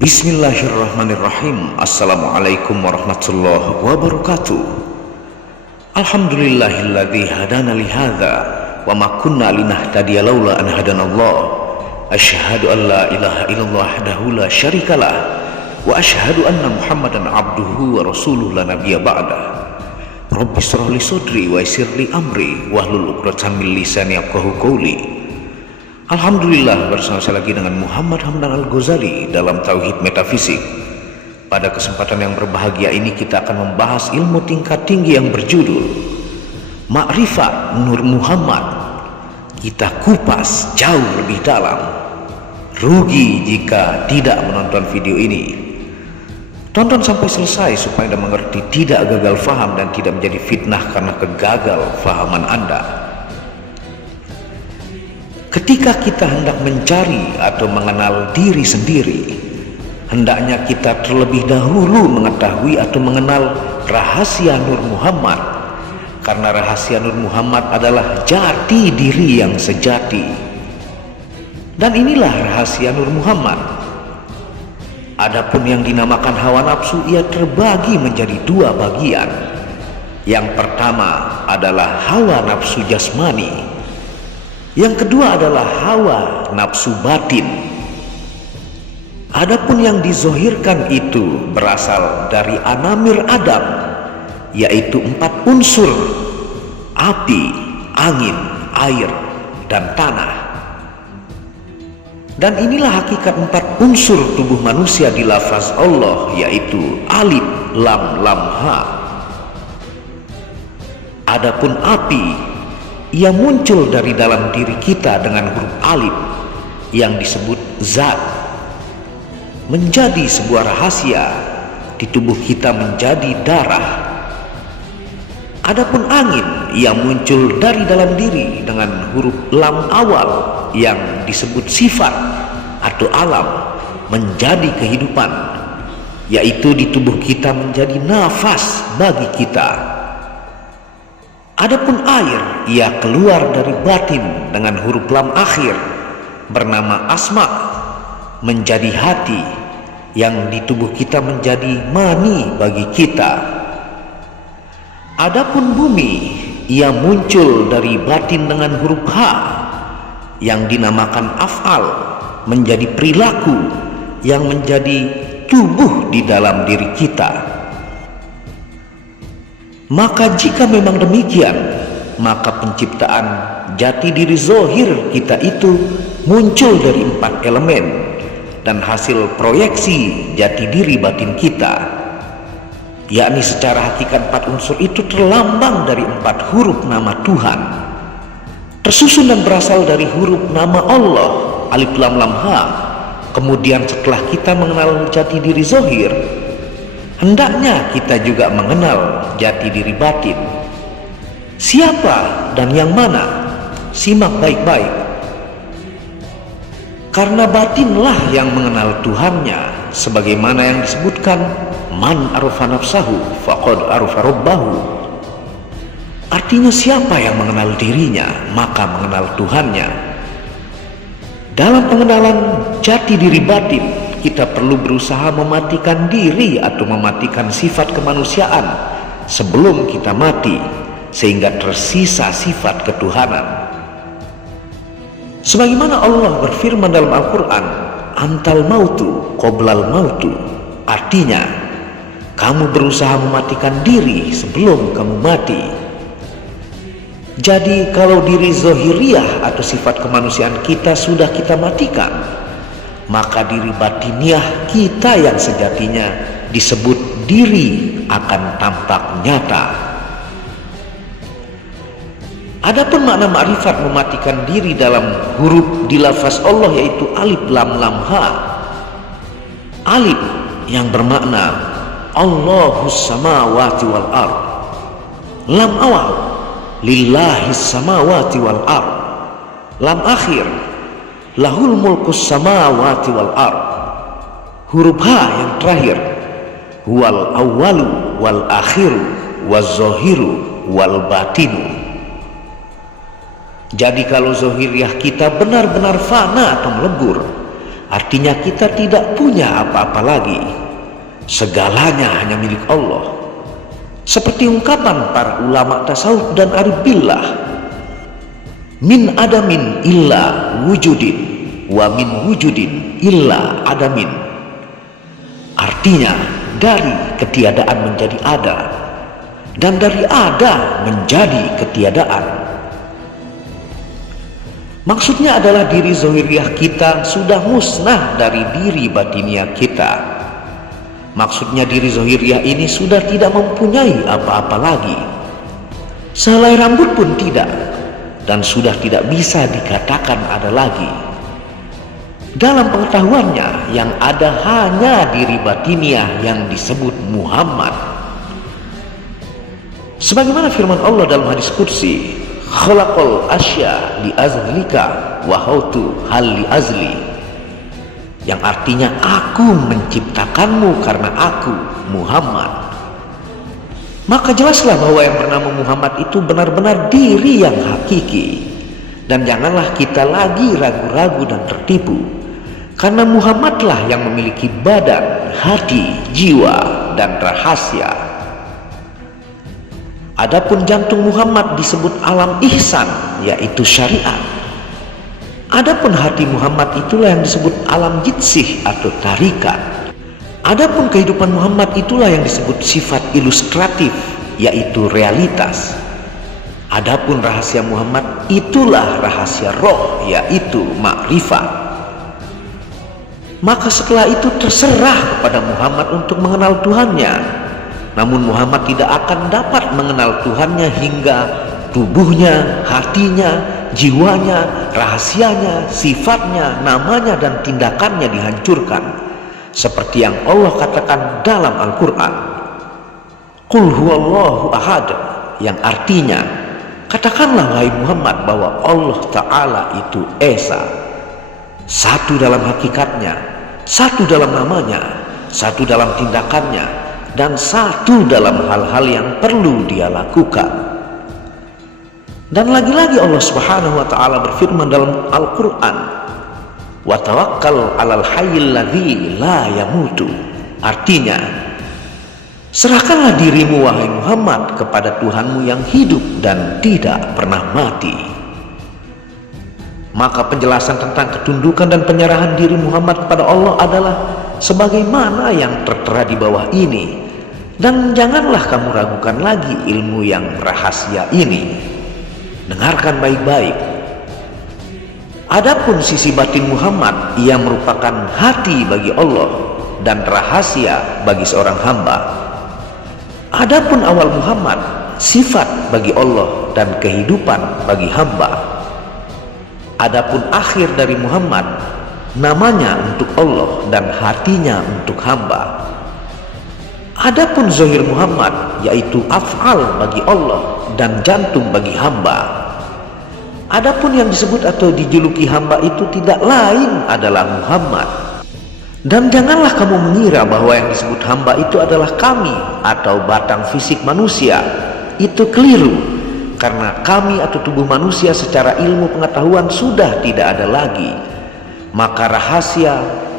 Bismillahirrahmanirrahim. Assalamualaikum warahmatullahi wabarakatuh. Alhamdulillahilladzi hadana lihadza wa ma kunna linahtadiya laula an hadanallah. Asyhadu an la ilaha illallah wahdahu la syarikalah wa asyhadu anna Muhammadan abduhu wa rasuluhu la nabiyya ba'da. Rabbi shrah li sadri wa yassir li amri wahlul 'uqdatam min lisani yafqahu qawli. Alhamdulillah, bersama saya lagi dengan Muhammad Hamdan Al-Ghazali dalam Tauhid Metafisik. Pada kesempatan yang berbahagia ini kita akan membahas ilmu tingkat tinggi yang berjudul Ma'rifat Nur Muhammad. Kita kupas jauh lebih dalam. Rugi jika tidak menonton video ini. Tonton sampai selesai supaya Anda mengerti, tidak gagal faham dan tidak menjadi fitnah karena kegagal fahaman Anda. Ketika kita hendak mencari atau mengenal diri sendiri, hendaknya kita terlebih dahulu mengetahui atau mengenal rahasia Nur Muhammad, karena rahasia Nur Muhammad adalah jati diri yang sejati. Dan inilah rahasia Nur Muhammad. Adapun yang dinamakan hawa nafsu, ia terbagi menjadi dua bagian. Yang pertama adalah hawa nafsu jasmani, yang kedua adalah hawa nafsu batin. Adapun yang dizohirkan itu berasal dari anamir Adam, yaitu 4 unsur: api, angin, air, dan tanah. Dan inilah hakikat 4 unsur tubuh manusia di lafaz Allah, yaitu alif, lam, ha. Adapun api, ia muncul dari dalam diri kita dengan huruf alif yang disebut zat, menjadi sebuah rahasia di tubuh kita menjadi darah. Adapun angin, ia muncul dari dalam diri dengan huruf lam awal yang disebut sifat atau alam, menjadi kehidupan, yaitu di tubuh kita menjadi nafas bagi kita. Adapun air, ia keluar dari batin dengan huruf lam akhir bernama asma, menjadi hati, yang di tubuh kita menjadi mani bagi kita. Adapun bumi, ia muncul dari batin dengan huruf H yang dinamakan af'al, menjadi perilaku yang menjadi tubuh di dalam diri kita. Maka jika memang demikian, maka penciptaan jati diri zohir kita itu muncul dari 4 elemen dan hasil proyeksi jati diri batin kita, yakni secara hakikat 4 unsur itu terlambang dari 4 huruf nama Tuhan, tersusun dan berasal dari huruf nama Allah, alif lam ha. Kemudian setelah kita mengenal jati diri zohir, hendaknya kita juga mengenal jati diri batin. Siapa dan yang mana? Simak baik-baik. Karena batinlah yang mengenal Tuhannya, sebagaimana yang disebutkan, man arufa nafsahu faqad arufa rabbahu. Artinya siapa yang mengenal dirinya, maka mengenal Tuhannya. Dalam pengenalan jati diri batin, kita perlu berusaha mematikan diri atau mematikan sifat kemanusiaan sebelum kita mati, sehingga tersisa sifat ketuhanan. Sebagaimana Allah berfirman dalam Al-Quran, antal mautu qoblal mautu, artinya kamu berusaha mematikan diri sebelum kamu mati. Jadi kalau diri zohiriyah atau sifat kemanusiaan kita sudah kita matikan, maka diri batiniah kita yang sejatinya disebut diri akan tampak nyata. Adapun makna ma'rifat mematikan diri dalam huruf di lafaz Allah, yaitu alif lam ha. Alif yang bermakna Allahus samawati wal ard. Lam awal lillahis samawati wal ard. Lam akhir lahul mulkus samawati wal ard. Huruf H yang terakhir huwal awwalu wal akhiru waz zahiru wal batinu. Jadi kalau zohiriyah kita benar-benar fana atau melebur, Artinya kita tidak punya apa-apa lagi. Segalanya hanya milik Allah. Seperti ungkapan para ulama tasawuf dan arif billah, min adamin illa wujudin, wa min wujudin illa adamin. Artinya dari ketiadaan menjadi ada, dan dari ada menjadi ketiadaan. Maksudnya adalah diri zahiriah kita sudah musnah dari diri batiniah kita. Maksudnya diri zahiriah ini sudah tidak mempunyai apa-apa lagi. Sehelai rambut pun tidak, dan sudah tidak bisa dikatakan ada lagi. Dalam pengetahuannya yang ada hanya diri batiniah yang disebut Muhammad. Sebagaimana firman Allah dalam hadis qudsi, khalaqal asya li azlika wa hautu hal li azli, yang artinya aku menciptakanmu karena aku Muhammad. Maka jelaslah bahwa yang bernama Muhammad itu benar-benar diri yang hakiki, dan janganlah kita lagi ragu-ragu dan tertipu, karena Muhammadlah yang memiliki badan, hati, jiwa, dan rahasia. Adapun jantung Muhammad disebut alam ihsan, yaitu syariat. Adapun hati Muhammad itulah yang disebut alam jitsih atau tarikat. Adapun kehidupan Muhammad itulah yang disebut sifat ilustratif, yaitu realitas. Adapun rahasia Muhammad itulah rahasia roh, yaitu makrifat. Maka setelah itu terserah kepada Muhammad untuk mengenal Tuhannya. Namun Muhammad tidak akan dapat mengenal Tuhannya hingga tubuhnya, hatinya, jiwanya, rahasianya, sifatnya, namanya, dan tindakannya dihancurkan, seperti yang Allah katakan dalam Al-Quran, Qul huwallahu ahad, yang artinya, katakanlah wahai Muhammad bahwa Allah Ta'ala itu Esa, satu dalam hakikatnya, satu dalam namanya, satu dalam tindakannya, dan satu dalam hal-hal yang perlu dia lakukan. Dan lagi-lagi Allah Subhanahu wa taala berfirman dalam Al-Qur'an, "Wa tawakkal 'alal hayyil ladzi la yamutu." Artinya, serahkanlah dirimu wahai Muhammad kepada Tuhanmu yang hidup dan tidak pernah mati. Maka penjelasan tentang ketundukan dan penyerahan diri Muhammad kepada Allah adalah sebagaimana yang tertera di bawah ini. Dan janganlah kamu ragukan lagi ilmu yang rahasia ini. Dengarkan baik-baik. Adapun sisi batin Muhammad, ia merupakan hati bagi Allah dan rahasia bagi seorang hamba. Adapun awal Muhammad, sifat bagi Allah dan kehidupan bagi hamba. Adapun akhir dari Muhammad, namanya untuk Allah dan hatinya untuk hamba. Adapun zahir Muhammad, yaitu af'al bagi Allah dan jantung bagi hamba. Adapun yang disebut atau dijuluki hamba itu tidak lain adalah Muhammad. Dan janganlah kamu mengira bahwa yang disebut hamba itu adalah kami atau batang fisik manusia. Itu keliru, karena kami atau tubuh manusia secara ilmu pengetahuan sudah tidak ada lagi. Maka rahasia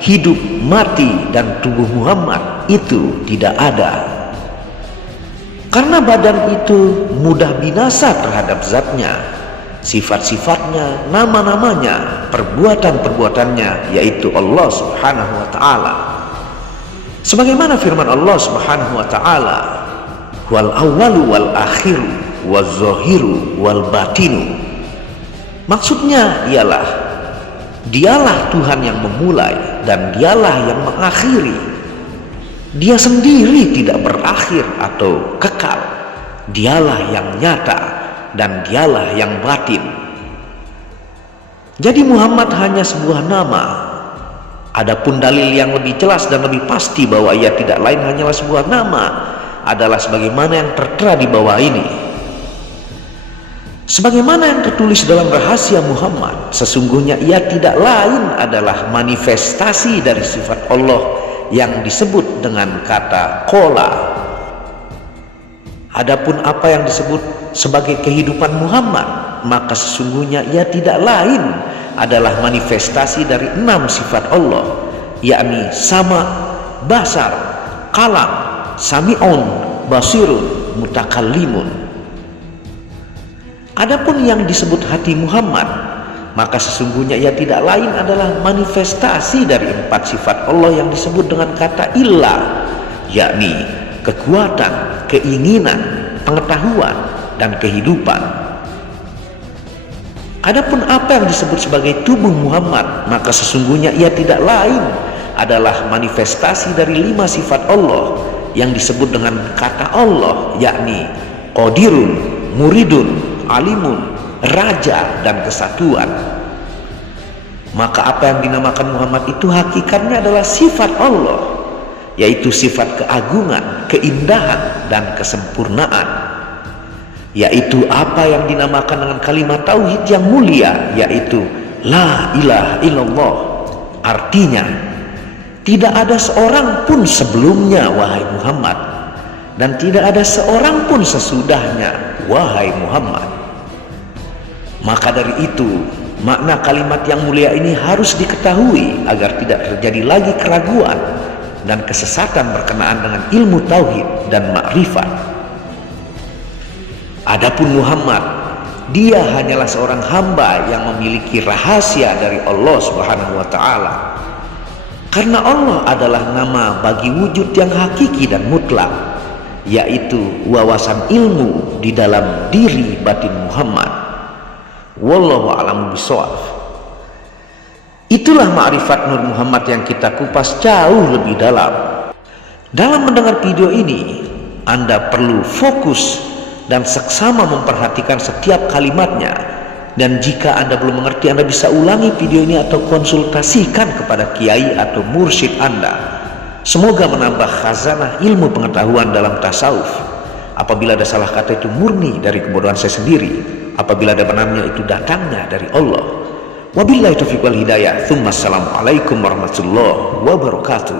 hidup, mati, dan tubuh Muhammad itu tidak ada. Karena badan itu mudah binasa terhadap zatnya, sifat-sifatnya, nama-namanya, perbuatan-perbuatannya, yaitu Allah Subhanahu wa ta'ala. Sebagaimana firman Allah Subhanahu wa ta'ala, wal awwalu wal akhiru wal zahiru wal batinu. Maksudnya ialah dialah Tuhan yang memulai dan dialah yang mengakhiri. Dia sendiri tidak berakhir atau kekal. Dialah yang nyata dan dialah yang batin. Jadi Muhammad hanya sebuah nama. Adapun dalil yang lebih jelas dan lebih pasti bahwa ia tidak lain hanyalah sebuah nama adalah sebagaimana yang tertera di bawah ini. Sebagaimana yang tertulis dalam rahasia Muhammad, sesungguhnya ia tidak lain adalah manifestasi dari sifat Allah yang disebut dengan kata Qola. Adapun apa yang disebut sebagai kehidupan Muhammad, maka sesungguhnya ia tidak lain adalah manifestasi dari 6 sifat Allah, yakni sama, basar, kalam, sami'un, basirun, mutakallimun. Adapun yang disebut hati Muhammad, maka sesungguhnya ia tidak lain adalah manifestasi dari 4 sifat Allah yang disebut dengan kata illah, yakni kekuatan, keinginan, pengetahuan, dan kehidupan. Adapun apa yang disebut sebagai tubuh Muhammad, maka sesungguhnya ia tidak lain adalah manifestasi dari 5 sifat Allah yang disebut dengan kata Allah, yakni qadirun, muridun, alimun, raja, dan kesatuan. Maka apa yang dinamakan Muhammad itu hakikatnya adalah sifat Allah, yaitu sifat keagungan, keindahan, dan kesempurnaan, yaitu apa yang dinamakan dengan kalimat tauhid yang mulia, yaitu la ilaha illallah. Artinya tidak ada seorang pun sebelumnya wahai Muhammad, dan tidak ada seorang pun sesudahnya wahai Muhammad. Maka dari itu makna kalimat yang mulia ini harus diketahui agar tidak terjadi lagi keraguan dan kesesatan berkenaan dengan ilmu tauhid dan makrifat. Adapun Muhammad, dia hanyalah seorang hamba yang memiliki rahasia dari Allah Subhanahu wa ta'ala. Karena Allah adalah nama bagi wujud yang hakiki dan mutlak, yaitu wawasan ilmu di dalam diri batin Muhammad. Wallahu a'lam bishawab. Itulah ma'rifat Nur Muhammad yang kita kupas jauh lebih dalam. Dalam mendengar video ini, Anda perlu fokus dan seksama memperhatikan setiap kalimatnya. Dan jika Anda belum mengerti, Anda bisa ulangi video ini atau konsultasikan kepada kiai atau mursyid Anda. Semoga menambah khazanah ilmu pengetahuan dalam tasawuf. Apabila ada salah kata, itu murni dari kebodohan saya sendiri. Apabila ada benarnya, itu datangnya dari Allah. Wabillahi taufiq wal hidayah. Assalamualaikum warahmatullahi wabarakatuh.